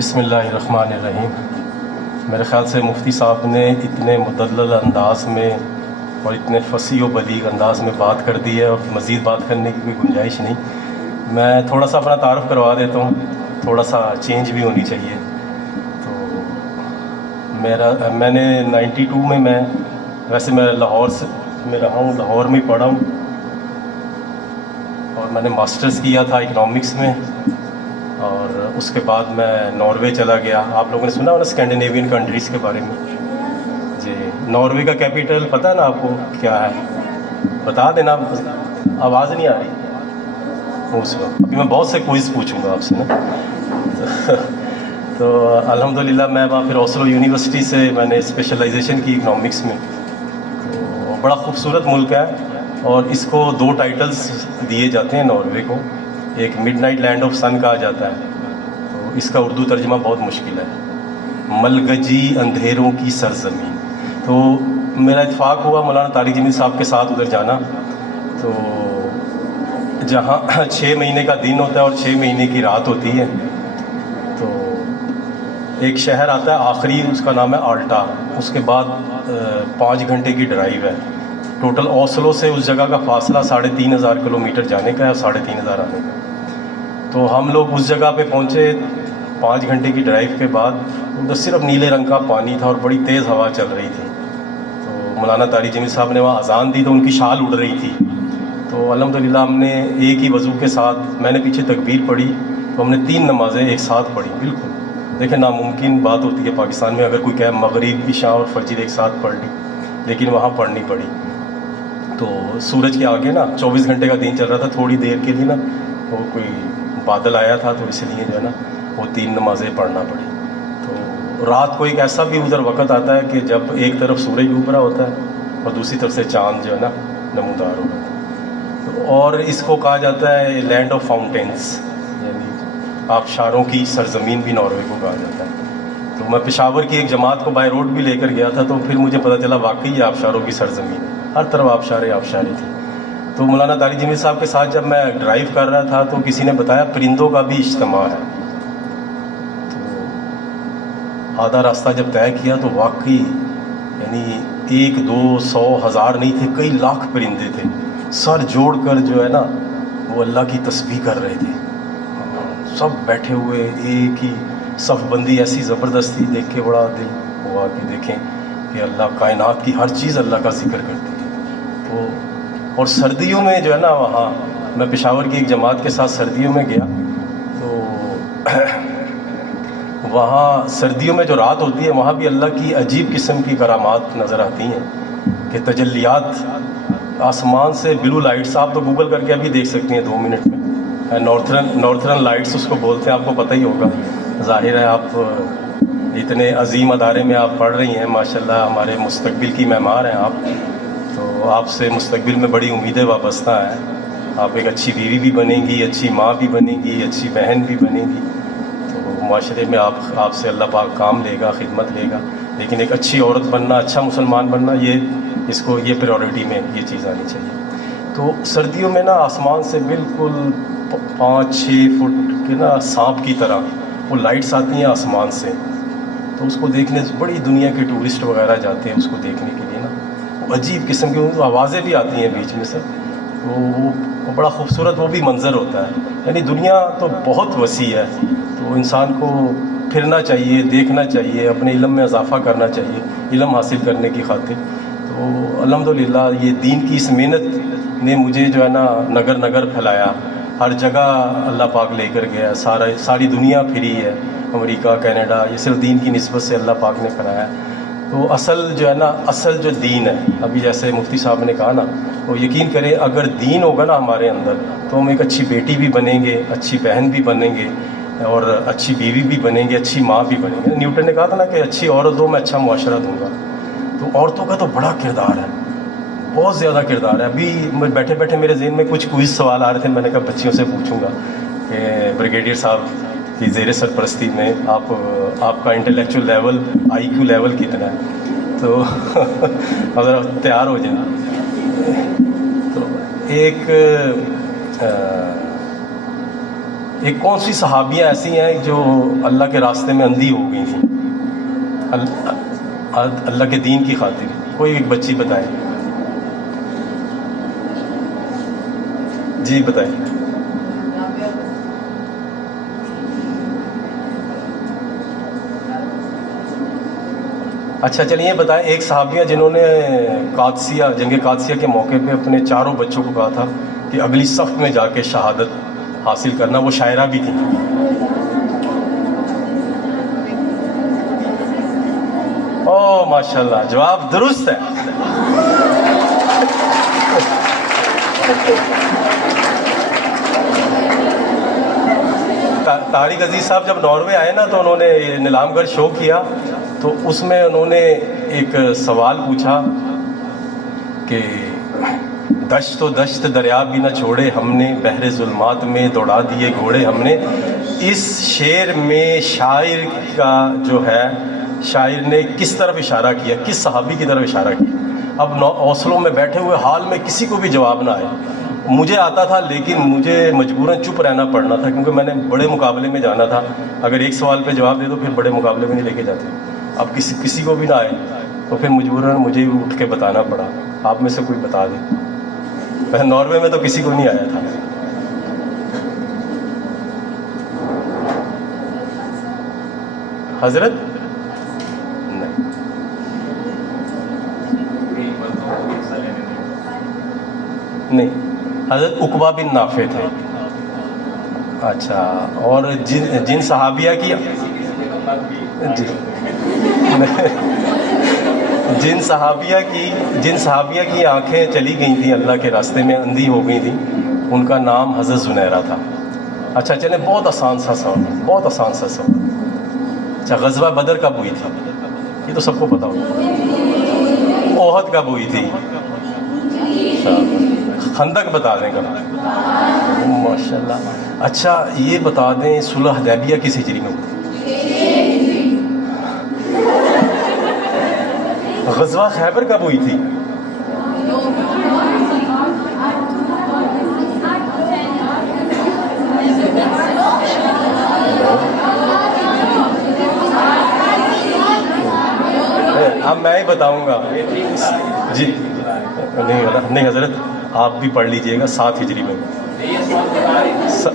بسم اللہ الرحمن الرحیم۔ میرے خیال سے مفتی صاحب نے اتنے مدلل انداز میں اور اتنے فصیح و بلیغ انداز میں بات کر دی ہے اور مزید بات کرنے کی کوئی گنجائش نہیں۔ میں تھوڑا سا اپنا تعارف کروا دیتا ہوں، تھوڑا سا چینج بھی ہونی چاہیے۔ تو میں نے 92 میں ویسے میں لاہور سے میں رہا ہوں، لاہور میں پڑھا ہوں، اور میں نے ماسٹرز کیا تھا اکنامکس میں، اور اس کے بعد میں ناروے چلا گیا۔ آپ لوگوں نے سنا ہونا اسکینڈینیوین کنٹریز کے بارے میں؟ جی، ناروے کا کیپٹل پتہ ہے نا آپ کو کیا ہے؟ بتا دینا، آواز نہیں آ رہی اس وقت۔ ابھی میں بہت سے کوئز پوچھوں گا آپ سے نا۔ تو الحمدللہ میں وہاں پھر اوسلو یونیورسٹی سے میں نے اسپیشلائزیشن کی اکنامکس میں۔ تو بڑا خوبصورت ملک ہے، اور اس کو 2 ٹائٹلز دیے جاتے ہیں ناروے کو۔ ایک mid night land of sun کہا جاتا ہے، تو اس کا اردو ترجمہ بہت مشکل ہے، ملگجی اندھیروں کی سرزمین۔ تو میرا اتفاق ہوا مولانا طارق جمیل صاحب کے ساتھ ادھر جانا، تو جہاں 6 مہینے کا دن ہوتا ہے اور 6 مہینے کی رات ہوتی ہے، تو ایک شہر آتا ہے آخری، اس کا نام ہے آلٹا۔ اس کے بعد 5 گھنٹے کی ڈرائیو ہے ٹوٹل۔ اوسلو سے اس جگہ کا فاصلہ 3500 کلومیٹر جانے کا ہے اور 3500 آنے کا۔ تو ہم لوگ اس جگہ پہ پہنچے 5 گھنٹے کی ڈرائیو کے بعد، ادھر صرف نیلے رنگ کا پانی تھا اور بڑی تیز ہوا چل رہی تھی۔ تو مولانا طارق جمیل صاحب نے وہاں اذان دی تو ان کی شال اڑ رہی تھی۔ تو الحمدللہ ہم نے ایک ہی وضو کے ساتھ، میں نے پیچھے تکبیر پڑھی، تو ہم نے 3 نمازیں ایک ساتھ پڑھی۔ بالکل دیکھیں، ناممکن بات ہوتی ہے پاکستان میں اگر کوئی کہے مغرب عشاء اور فجر ایک ساتھ پڑھ لی، لیکن وہاں پڑھنی پڑی۔ تو سورج کے آگے نا 24 گھنٹے کا دن چل رہا تھا، تھوڑی دیر کے لیے نا وہ کوئی بادل آیا تھا، تو اس لیے جو ہے نا وہ 3 نمازیں پڑھنا پڑی۔ تو رات کو ایک ایسا بھی ادھر وقت آتا ہے کہ جب ایک طرف سورج ڈوب رہا ہوتا ہے اور دوسری طرف سے چاند جو ہے نا نمودار ہو رہا ہے۔ تو اور اس کو کہا جاتا ہے لینڈ آف فاؤنٹینس، یعنی آبشاروں کی سرزمین بھی ناروے کو کہا جاتا ہے۔ تو میں پشاور کی ایک جماعت کو بائی روڈ بھی لے کر گیا تھا، تو پھر مجھے پتہ چلا واقعی یہ آبشاروں کی سرزمین ہے، ہر طرف آبشاریں تھیں۔ تو مولانا طارق جمیل صاحب کے ساتھ جب میں ڈرائیو کر رہا تھا تو کسی نے بتایا پرندوں کا بھی اجتماع ہے۔ تو آدھا راستہ جب طے کیا تو واقعی یعنی 1 2 100 1000 نہیں تھے، کئی لاکھ پرندے تھے، سر جوڑ کر جو ہے نا وہ اللہ کی تسبیح کر رہے تھے، سب بیٹھے ہوئے ایک ہی صف بندی ایسی زبردستی دیکھ کے بڑا دل ہوا کہ دیکھیں کہ اللہ کائنات کی ہر چیز اللہ کا ذکر کرتی ہے۔ تو اور سردیوں میں جو ہے نا، وہاں میں پشاور کی ایک جماعت کے ساتھ سردیوں میں گیا، تو وہاں سردیوں میں جو رات ہوتی ہے وہاں بھی اللہ کی عجیب قسم کی کرامات نظر آتی ہیں کہ تجلیات آسمان سے بلو لائٹس، آپ تو گوگل کر کے ابھی دیکھ سکتی ہیں 2 منٹ میں، نارتھرن لائٹس اس کو بولتے ہیں، آپ کو پتہ ہی ہوگا۔ ظاہر ہے آپ اتنے عظیم ادارے میں آپ پڑھ رہی ہیں، ماشاءاللہ ہمارے مستقبل کی معمار ہیں آپ، تو آپ سے مستقبل میں بڑی امیدیں وابستہ ہیں۔ آپ ایک اچھی بیوی بھی بنیں گی، اچھی ماں بھی بنیں گی، اچھی بہن بھی بنیں گی، تو معاشرے میں آپ سے اللہ پاک کام لے گا، خدمت لے گا۔ لیکن ایک اچھی عورت بننا، اچھا مسلمان بننا، یہ پریورٹی میں یہ چیز آنی چاہیے۔ تو سردیوں میں نا آسمان سے بالکل 5-6 فٹ کے نا سانپ کی طرح وہ لائٹس آتی ہیں آسمان سے، تو اس کو دیکھنے بڑی دنیا کے ٹورسٹ وغیرہ جاتے ہیں اس کو دیکھنے کے لیے نا، وہ عجیب قسم کی آوازیں بھی آتی ہیں بیچ میں سے، تو وہ بڑا خوبصورت وہ بھی منظر ہوتا ہے۔ یعنی دنیا تو بہت وسیع ہے، تو انسان کو پھرنا چاہیے، دیکھنا چاہیے، اپنے علم میں اضافہ کرنا چاہیے علم حاصل کرنے کی خاطر۔ تو الحمدللہ یہ دین کی اس محنت نے مجھے جو ہے نا نگر نگر پھیلایا، ہر جگہ اللہ پاک لے کر گیا، ساری دنیا پھری ہے، امریکہ، کینیڈا، یہ صرف دین کی نسبت سے اللہ پاک نے پھیلایا۔ تو اصل جو ہے نا، اصل جو دین ہے، ابھی جیسے مفتی صاحب نے کہا نا، تو یقین کریں اگر دین ہوگا نا ہمارے اندر تو ہم ایک اچھی بیٹی بھی بنیں گے، اچھی بہن بھی بنیں گے، اور اچھی بیوی بھی بنیں گے، اچھی ماں بھی بنیں گے۔ نیوٹن نے کہا تھا نا کہ اچھی عورت دو میں اچھا معاشرہ دوں گا۔ تو عورتوں کا تو بڑا کردار ہے، بہت زیادہ کردار ہے۔ ابھی بیٹھے بیٹھے میرے ذہن میں کچھ کوئز سوال آ رہے تھے، میں نے کہا بچیوں سے پوچھوں گا کہ بریگیڈیئر صاحب کی زیر سرپرستی میں آپ کا انٹلیکچوئل لیول، آئی کیو لیول کتنا ہے، تو اگر تیار ہو جائیں۔ تو ایک ایک کون سی صحابیاں ایسی ہیں جو اللہ کے راستے میں اندھی ہو گئی تھیں اللہ کے دین کی خاطر؟ کوئی ایک بچی بتائے. جی بتائیں. اچھا چلیے یہ بتائیں، ایک صحابیہ جنہوں نے قادسیہ جنگ قادسیہ کے موقع پہ اپنے چاروں بچوں کو کہا تھا کہ اگلی صف میں جا کے شہادت حاصل کرنا، وہ شاعرہ بھی تھیں. او ماشاء اللہ، جواب درست ہے. طارق عزیز صاحب جب ناروے آئے نا تو انہوں نے نیلام گڑھ شو کیا، تو اس میں انہوں نے ایک سوال پوچھا کہ دشت و دشت دریا بھی نہ چھوڑے ہم نے، بحر ظلمات میں دوڑا دیے گھوڑے ہم نے. اس شعر میں شاعر کا جو ہے، شاعر نے کس طرف اشارہ کیا، کس صحابی کی طرف اشارہ کیا؟ اب حوصلوں میں بیٹھے ہوئے حال میں کسی کو بھی جواب نہ آئے. مجھے آتا تھا لیکن مجھے مجبوراً چپ رہنا پڑنا تھا، کیونکہ میں نے بڑے مقابلے میں جانا تھا. اگر ایک سوال پہ جواب دے دو پھر بڑے مقابلے میں نہیں لے کے جاتے. اب کسی کو بھی نہ آئے تو پھر مجبوراً مجھے بھی اٹھ کے بتانا پڑا. آپ میں سے کوئی بتا دیں. میں ناروے میں تو کسی کو نہیں آیا تھا. حضرت نہیں، حضرت عقبہ بن نافع تھے. اچھا، اور جن صحابیہ کی جی جن صحابیہ کی آنکھیں چلی گئی تھیں، اللہ کے راستے میں اندھی ہو گئی تھیں، ان کا نام حضرت زنیرہ تھا. اچھا چلیں، بہت آسان سا سوال. اچھا، غزوہ بدر کب ہوئی تھی؟ یہ تو سب کو پتا ہوگا. احد کب ہوئی تھی؟ خندق بتا دیں کب؟ ماشاء اللہ. اچھا یہ بتا دیں صلح حدیبیہ کس ہجری میں ہوئی؟ غزوہ خیبر کب ہوئی تھی؟ اب میں ہی بتاؤں گا. جی نہیں حضرت، آپ بھی پڑھ لیجئے گا. 7 ہجری میں.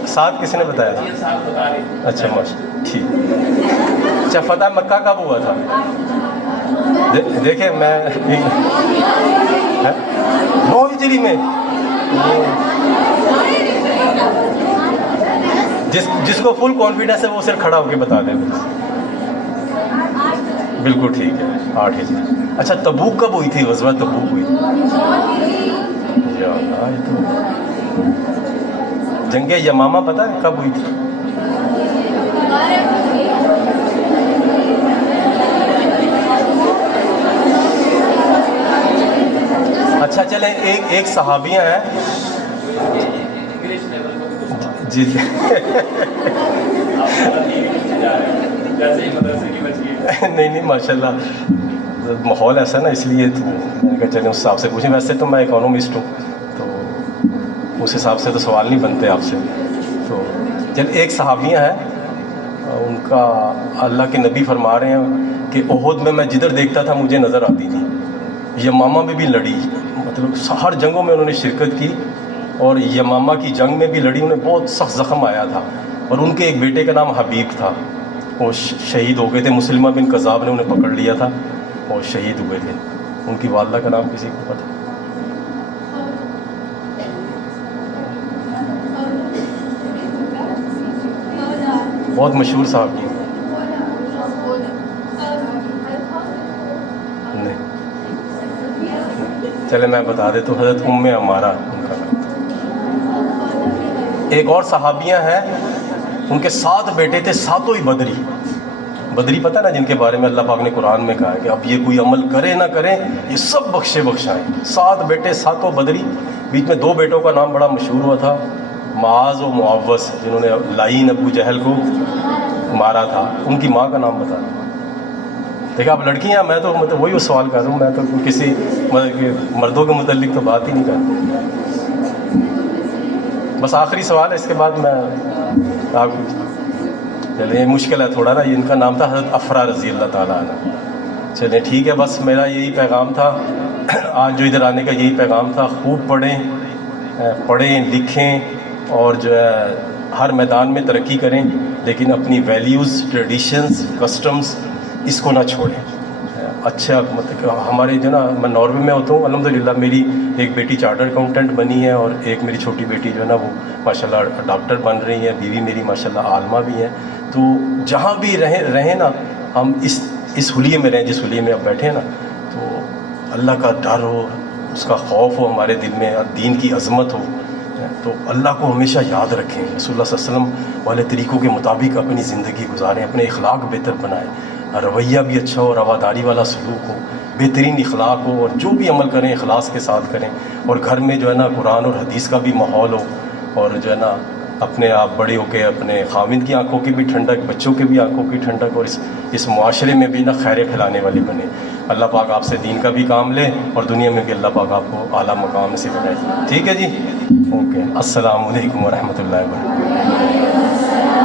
7 کس نے بتایا؟ اچھا ماشاء ٹھیک. اچھا فتح مکہ کب ہوا تھا؟ دیکھیں میں 9 ہجری میں. جس کو فل کانفیڈنس ہے وہ صرف کھڑا ہو کے بتا دیں. بالکل ٹھیک ہے، 8 ہجری. اچھا تبوک کب ہوئی تھی؟ غزوہ تبوک ہوئی. یا اللہ، یہ تو جنگ یمامہ پتہ ہے کب ہوئی تھی؟ اچھا چلیں، ایک صحابیہ ہیں جی نہیں ماشاء اللہ، ماحول ایسا نا، اس لیے تو میں نے کہا چلیں اس حساب سے پوچھیں. ویسے تو میں اکانومسٹ ہوں تو اس حساب سے تو سوال نہیں بنتے آپ سے. تو چل ایک صحابیہ ہیں، ان کا اللہ کے نبی فرما رہے ہیں کہ احد میں جدھر دیکھتا تھا مجھے نظر آتی تھی. یمامہ میں بھی لڑی، مطلب ہر جنگوں میں انہوں نے شرکت کی، اور یمامہ کی جنگ میں بھی لڑی. انہیں بہت سخت زخم آیا تھا، اور ان کے ایک بیٹے کا نام حبیب تھا. وہ شہید ہو گئے تھے. مسلمہ بن کذاب نے انہیں پکڑ لیا تھا اور شہید ہوئے تھے. ان کی والدہ کا نام کسی کو پتہ؟ بہت مشہور صاحب کی. نہیں چلے میں بتا دیتا ہوں، حضرت ام عمارہ ان کا نام. ایک اور صحابیاں ہیں، ان کے 7 بیٹے تھے، ساتوں ہی بدری پتہ نا، جن کے بارے میں اللہ پاک نے قرآن میں کہا ہے کہ اب یہ کوئی عمل کرے نہ کرے یہ سب بخشائیں. 7 بیٹے، ساتوں بدری. بیچ میں 2 بیٹوں کا نام بڑا مشہور ہوا تھا، معاذ و معوذ، جنہوں نے لعین ابو جہل کو مارا تھا. ان کی ماں کا نام بتا دیں. دیکھا آپ لڑکیاں، میں تو مطلب وہی سوال کر رہا ہوں، میں تو کسی مردوں کے متعلق تو بات ہی نہیں کر رہا. بس آخری سوال ہے، اس کے بعد میں آپ چلیں یہ مشکل ہے تھوڑا نا. ان کا نام تھا حضرت افرا رضی اللہ تعالیٰ عنہ. چلیں ٹھیک ہے, بس میرا یہی پیغام تھا آج جو ادھر آنے کا, یہی پیغام تھا. خوب پڑھیں لکھیں اور جو ہے ہر میدان میں ترقی کریں, لیکن اپنی ویلیوز, ٹریڈیشنز, کسٹمز اس کو نہ چھوڑیں. اچھا مطلب کہ ہمارے جو نا, میں ناروے میں ہوتا ہوں الحمدللہ, میری ایک بیٹی چارٹرڈ اکاؤنٹنٹ بنی ہے اور ایک میری چھوٹی بیٹی جو ہے نا وہ ماشاءاللہ ڈاکٹر بن رہی ہے, بیوی میری ماشاءاللہ عالمہ بھی ہیں. تو جہاں بھی رہیں نا, ہم اس حلیے میں رہیں جس حلیے میں اب بیٹھے ہیں نا, تو اللہ کا ڈر ہو, اس کا خوف ہو ہمارے دل میں, دین کی عظمت ہو, تو اللہ کو ہمیشہ یاد رکھیں, رسول اللہ صلی اللہ علیہ وسلم والے طریقوں کے مطابق اپنی زندگی گزاریں, اپنے اخلاق بہتر بنائیں, رویہ بھی اچھا ہو, رواداری والا سلوک ہو, بہترین اخلاق ہو, اور جو بھی عمل کریں اخلاص کے ساتھ کریں. اور گھر میں جو ہے نا قرآن اور حدیث کا بھی ماحول ہو, اور جو ہے نا اپنے آپ بڑے ہو کے اپنے خاوند کی آنکھوں کی بھی ٹھنڈک, بچوں کے بھی آنکھوں کی ٹھنڈک, اور اس معاشرے میں بھی نا خیر پھیلانے والے بنے. اللہ پاک آپ سے دین کا بھی کام لے اور دنیا میں بھی اللہ پاک آپ کو اعلیٰ مقام سے بنائے. ٹھیک ہے جی, اوکے. السلام علیکم ورحمۃ اللہ وبرکاتہ.